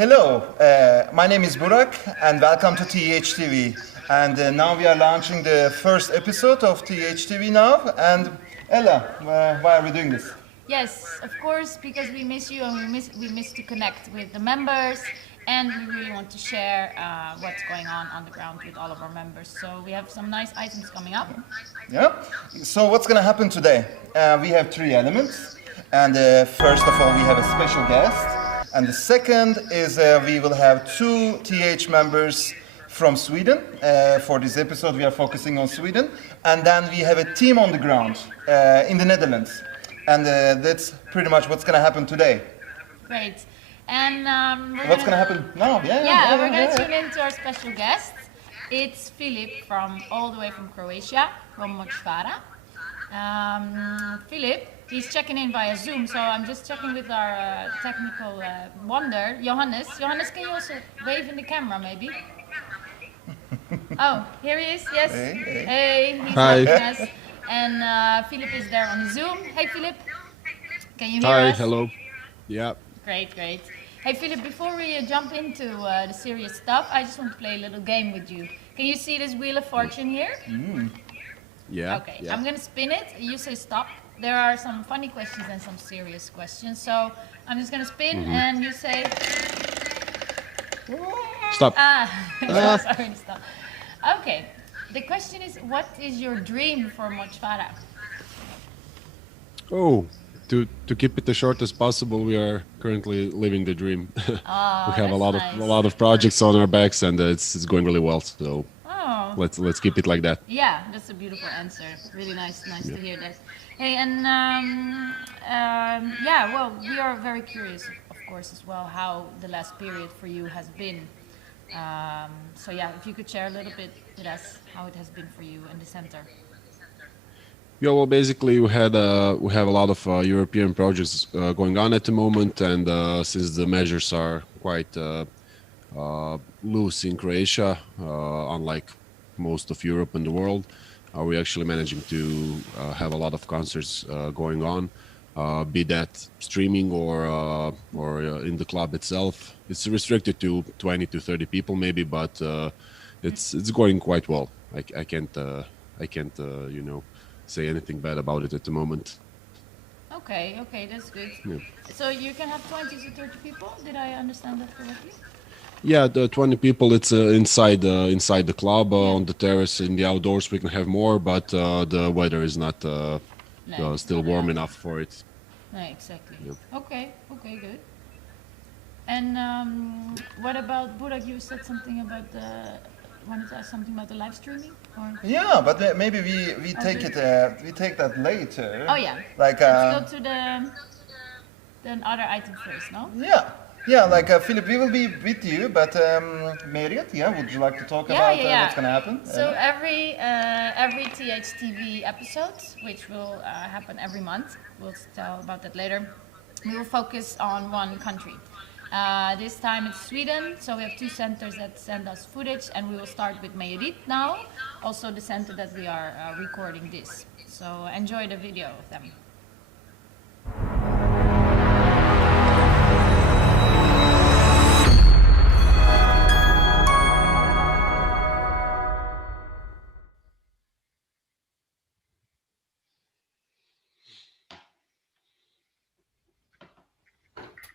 Hello, my name is Burak and welcome to THTV. And now we are launching the first episode of THTV now. And Ella, why are we doing this? Yes, of course, because we miss you and we miss to connect with the members, and we really want to share what's going on the ground with all of our members. So we have some nice items coming up. Yeah. So what's going to happen today? We have three elements. And first of all, we have a special guest. And the second is we will have two TH members from Sweden. For this episode, we are focusing on Sweden. And then we have a team on the ground in the Netherlands. And that's pretty much what's going to happen today. Great. And what's going to happen now? Yeah, we're going to tune in to our special guest. It's Filip from all the way from Croatia, from Močvara. Filip, he's checking in via Zoom, so I'm just checking with our technical wonder, Johannes. Johannes, can you also wave in the camera, maybe? Oh, here he is, yes. Hey, he's Hi. helping us. And Filip is there on Zoom. Hey, Filip, can you hear Hi, us? hello. Yeah. Great, great. Hey, Filip, before we jump into the serious stuff, I just want to play a little game with you. Can you see this Wheel of Fortune here? Yeah. Okay, Yeah. I'm gonna spin it. You say stop. There are some funny questions and some serious questions. So I'm just gonna spin and you say Stop. sorry, stop. Okay. The question is, what is your dream for Močvara? Oh, to keep it as short as possible, we are currently living the dream. We have that's a lot of projects on our backs, and it's going really well. So Oh, let's keep it like that. yeah, that's a beautiful answer. Really nice to hear that. Hey, and yeah, well, we are very curious, of course, as well, how the last period for you has been. So yeah, if you could share a little bit with us how it has been for you in the center. Yeah, well, basically we have a lot of European projects going on at the moment, and since the measures are quite loose in Croatia, unlike most of Europe and the world, we're actually managing to have a lot of concerts going on, be that streaming or in the club itself. It's restricted to 20 to 30 people maybe, but it's going quite well. I can't say anything bad about it at the moment. Okay, that's good. Yeah. So you can have 20 to 30 people? Did I understand that correctly? Yeah, the 20 people. It's inside the club on the terrace. In the outdoors, we can have more, but the weather is not still warm enough for it. No, exactly. Yep. Okay, good. And what about Burak? You said something about wanted to ask something about the live streaming, or? Yeah, but maybe we take it we take that later. Oh yeah. Like Let's go to the other item first, no? Yeah, like Filip, we will be with you, but Merit, would you like to talk about what's going to happen? So every THTV episode, which will happen every month, we'll tell about that later, we will focus on one country. This time it's Sweden, so we have two centers that send us footage, and we will start with Merit now, also the center that we are recording this. So enjoy the video of them.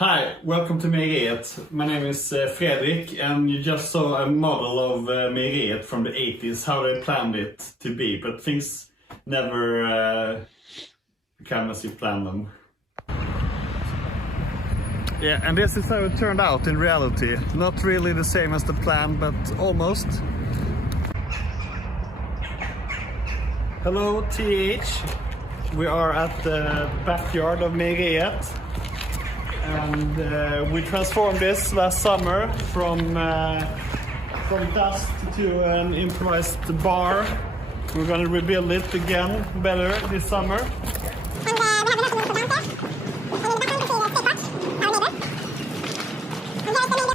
Hi, welcome to Meiret. My name is Fredrik, and you just saw a model of Meiret from the 80s, how they planned it to be, but things never come as you plan them. Yeah, and this is how it turned out in reality. Not really the same as the plan, but almost. Hello, TH. We are at the backyard of Meiret. And we transformed this last summer from dust to an improvised bar. We're going to rebuild it again better this summer.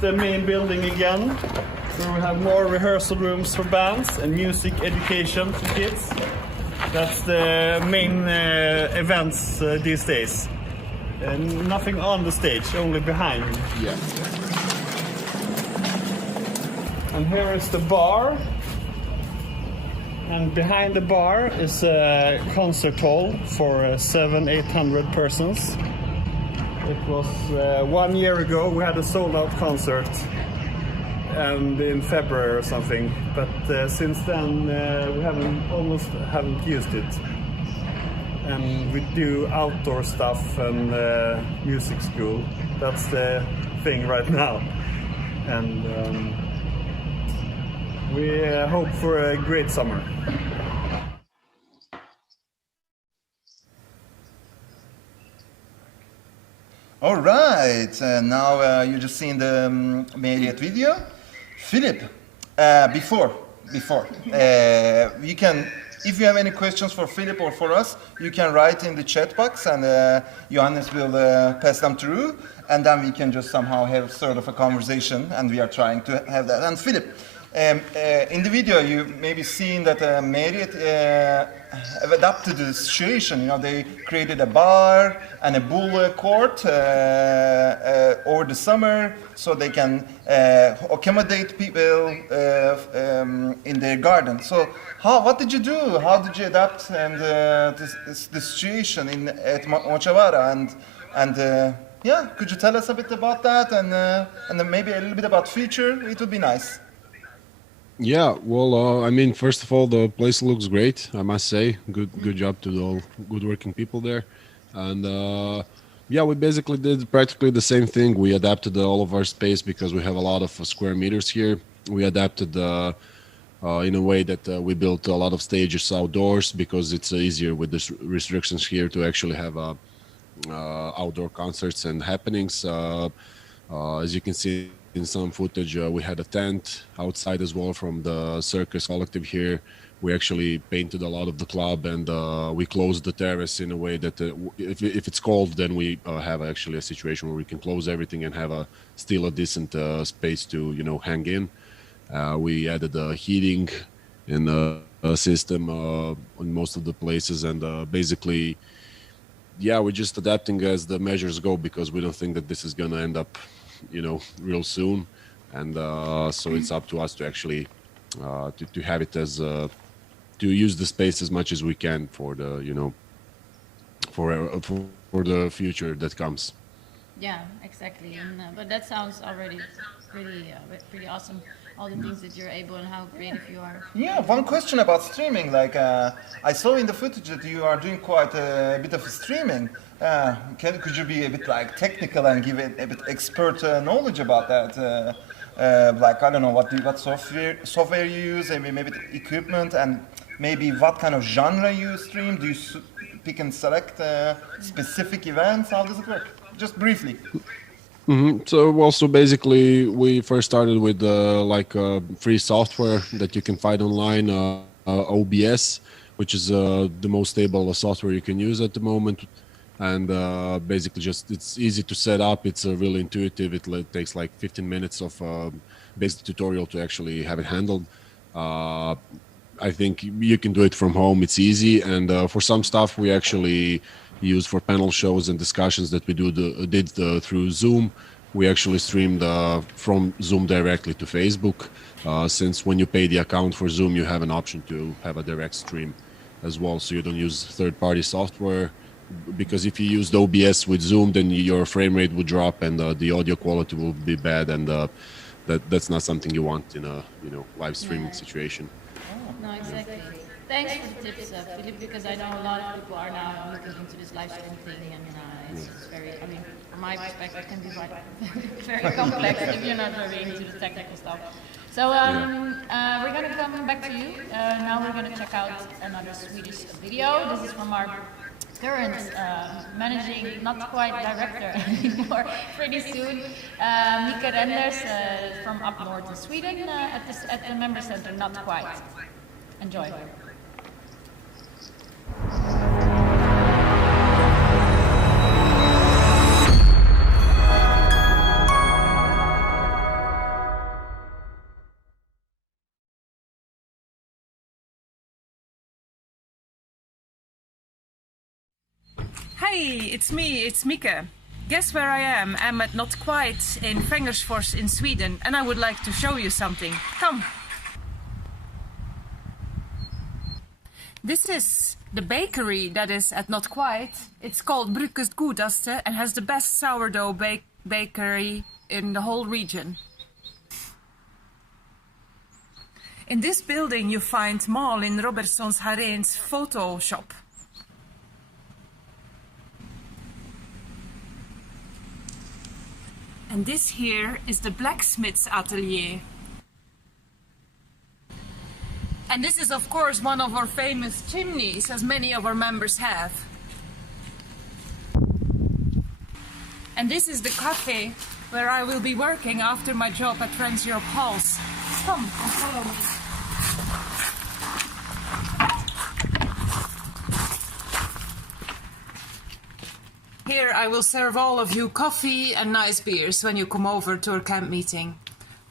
The main building again, where we have more rehearsal rooms for bands and music education for kids. That's the main events these days. Nothing on the stage, only behind. Yeah. And here is the bar. And behind the bar is a concert hall for 700-800 persons. It was 1 year ago we had a sold-out concert, and in February or something. But since then we almost haven't used it. And we do outdoor stuff and music school. That's the thing right now. And we hope for a great summer. All right, now you just seen the Marriott video. Philip, before, you can, if you have any questions for Philip or for us, you can write in the chat box, and Johannes will pass them through, and then we can just somehow have sort of a conversation, and we are trying to have that. And Philip, in the video, you maybe seen that Marriott have adapted the situation. You know, they created a bar and a bull court over the summer, so they can accommodate people in their garden. So, what did you do? How did you adapt and the situation at Mochevara? And yeah, could you tell us a bit about that, and then maybe a little bit about future? It would be nice. Yeah, well, I mean, first of all, the place looks great, I must say. Good job to all good working people there. And yeah, we basically did practically the same thing. We adapted all of our space because we have a lot of square meters here. We adapted in a way that we built a lot of stages outdoors because it's easier with the restrictions here to actually have outdoor concerts and happenings. As you can see in some footage, we had a tent outside as well from the circus collective here. We actually painted a lot of the club, and we closed the terrace in a way that if it's cold, then we have actually a situation where we can close everything and have still a decent space to hang in. We added heating in the system in most of the places, and basically, yeah, we're just adapting as the measures go because we don't think that this is gonna end up real soon, and so it's up to us to actually to have it as to use the space as much as we can for the for the future that comes. Yeah, exactly. And, but that sounds already pretty awesome. All the things that you're able and how creative you are. Yeah, one question about streaming. Like I saw in the footage that you are doing quite a bit of streaming. Could you be a bit like technical and give it a bit expert knowledge about that? Like I don't know what software you use, maybe the equipment, and maybe what kind of genre you stream. Do you pick and select specific events? How does it work? Just briefly. So basically, we first started with free software that you can find online, OBS, which is the most stable software you can use at the moment. And basically, it's easy to set up. It's really intuitive. It takes like 15 minutes of basic tutorial to actually have it handled. I think you can do it from home. It's easy, and for some stuff we actually use for panel shows and discussions that we did through Zoom. We actually streamed from Zoom directly to Facebook, since when you pay the account for Zoom, you have an option to have a direct stream as well, so you don't use third-party software. Because if you used OBS with Zoom, then your frame rate would drop and the audio quality will be bad, and that's not something you want in a live streaming situation. No, exactly. Thanks for the tips, Philip, because I know a lot of people are now looking into this live stream thing, and it's very, I mean, from my perspective, it can be very complex if you're not very into the technical stuff. So we're going to come back to you. Now we're going to check out another Swedish video. This is from our current managing, not quite director anymore, pretty soon, Mika Renders from up north in Sweden at the member center, Not Quite. Enjoy. Hi, it's me, it's Mika. Guess where I am? I'm at Not Quite in Fengersfors in Sweden, and I would like to show you something. Come. This is the bakery that is at Not Quite. It's called Brukes Godaste and has the best sourdough bakery in the whole region. In this building you find Malin Robertsons Haréns photo shop. And this here is the blacksmith's atelier. And this is of course one of our famous chimneys, as many of our members have. And this is the cafe where I will be working after my job at Trans Europe Halls. Come and follow me. Here I will serve all of you coffee and nice beers when you come over to our camp meeting.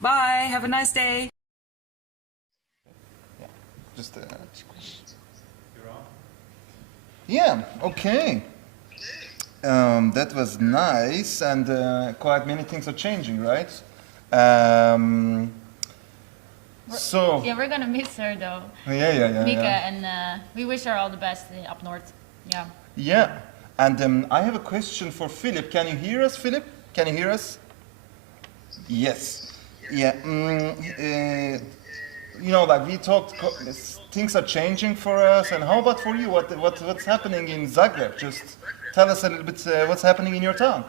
Bye, have a nice day. Just yeah, okay. That was nice, and quite many things are changing, right? So Yeah, we're gonna miss her though, yeah. Mika, and we wish her all the best up north. Yeah. Yeah, and I have a question for Philip. Can you hear us, Philip? Can you hear us? Yes. Yeah. You know, like we talked, things are changing for us. And how about for you? What's happening in Zagreb? Just tell us a little bit what's happening in your town.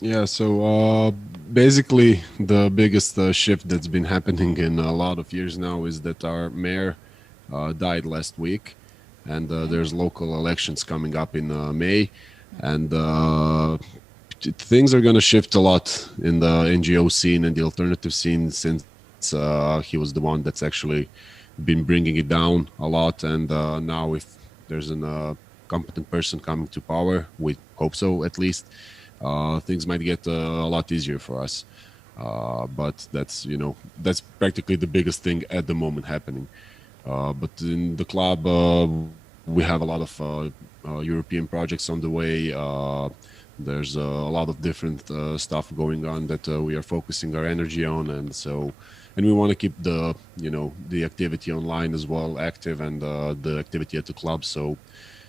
Yeah, so basically the biggest shift that's been happening in a lot of years now is that our mayor died last week, and there's local elections coming up in May, and things are going to shift a lot in the NGO scene and the alternative scene, since he was the one that's actually been bringing it down a lot. And now if there's a competent person coming to power, we hope so at least, things might get a lot easier for us. But that's, you know, that's practically the biggest thing at the moment happening. But in the club, we have a lot of European projects on the way. There's a lot of different stuff going on that we are focusing our energy on, and we want to keep the, you know, the activity online as well active, and the activity at the club. So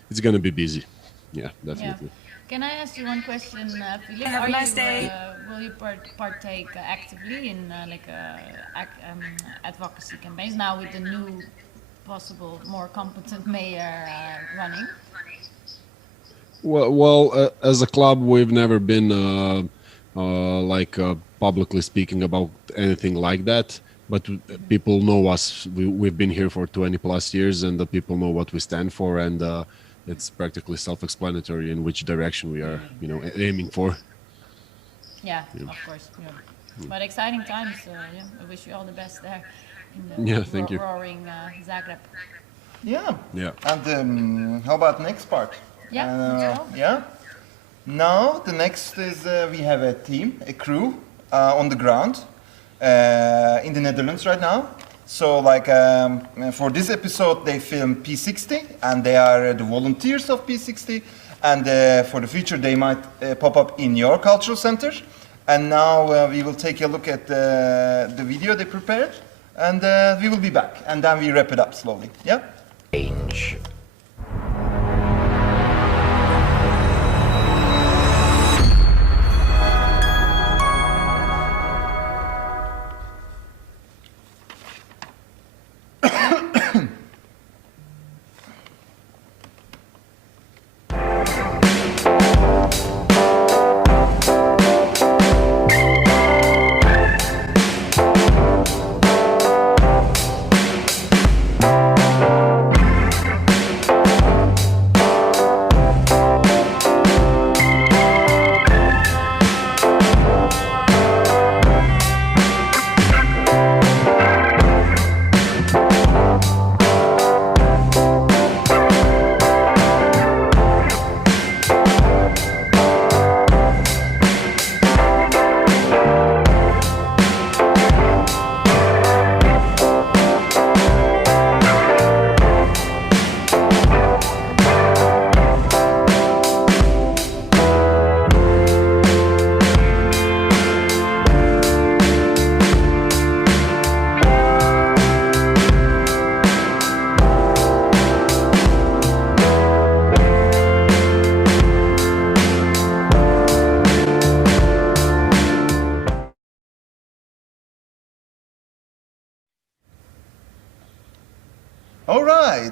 it's gonna be busy. Yeah, definitely. Yeah. Can I ask you one question, Philip? Have a nice day. Will you partake actively in advocacy campaigns now with the new, possible, more competent mayor running? Well, as a club, we've never been publicly speaking about anything like that. But people know us. We've been here for 20 plus years, and the people know what we stand for, and it's practically self-explanatory in which direction we are, you know, aiming for. Yeah, of course. Yeah. But exciting times. Yeah, I wish you all the best there in the Thank you. roaring Zagreb. Yeah. Yeah. And how about next part? Yeah. Yeah. Now the next is we have a team, a crew on the ground in the Netherlands right now. So like for this episode they film P60, and they are the volunteers of P60, and for the future they might pop up in your cultural center. And now we will take a look at the video they prepared, and we will be back, and then we wrap it up slowly. Yeah. Change.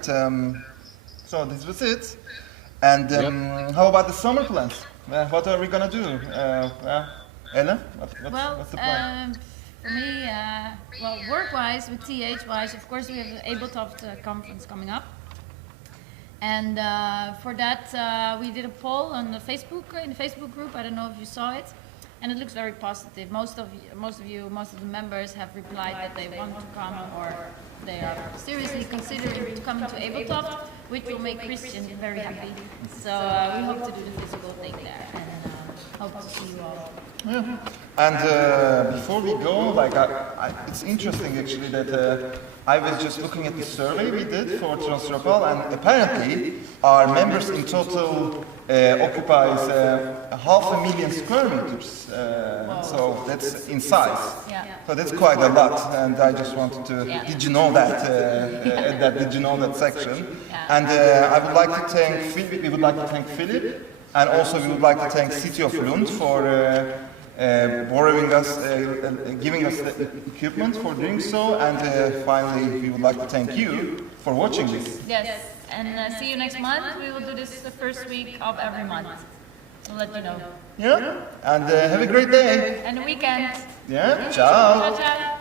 great. So this was it. And how about the summer plans? What are we gonna do? Ellen, what's the plan? For me, well, work-wise, with TH-wise, of course, we have the Abletop conference coming up. And for that, we did a poll on the Facebook, in the Facebook group. I don't know if you saw it. And it looks very positive. Most of the members have replied that they want to come or they are seriously considering to come to Abletop, which will make Christian very happy. So we hope to do the physical thing there and hope to see you all. Yeah. And before we go, like it's interesting actually that I was just looking at the survey we did for Transeuropal, and apparently our members in total occupies 500,000 square meters. So that's in size. Yeah. So that's quite a lot, and I just wanted to. Did you know that? Did you know that section? And I would like to thank Philip. We would like to thank Philip, and also we would like to thank City of Lund for borrowing us, giving us the equipment for doing so, and finally we would like to thank you for watching this. Yes, and see you next month. We will do this the first week of every month. We'll let you know. Yeah, and have a great day. And the weekend. Yeah, ciao. Ciao, ciao.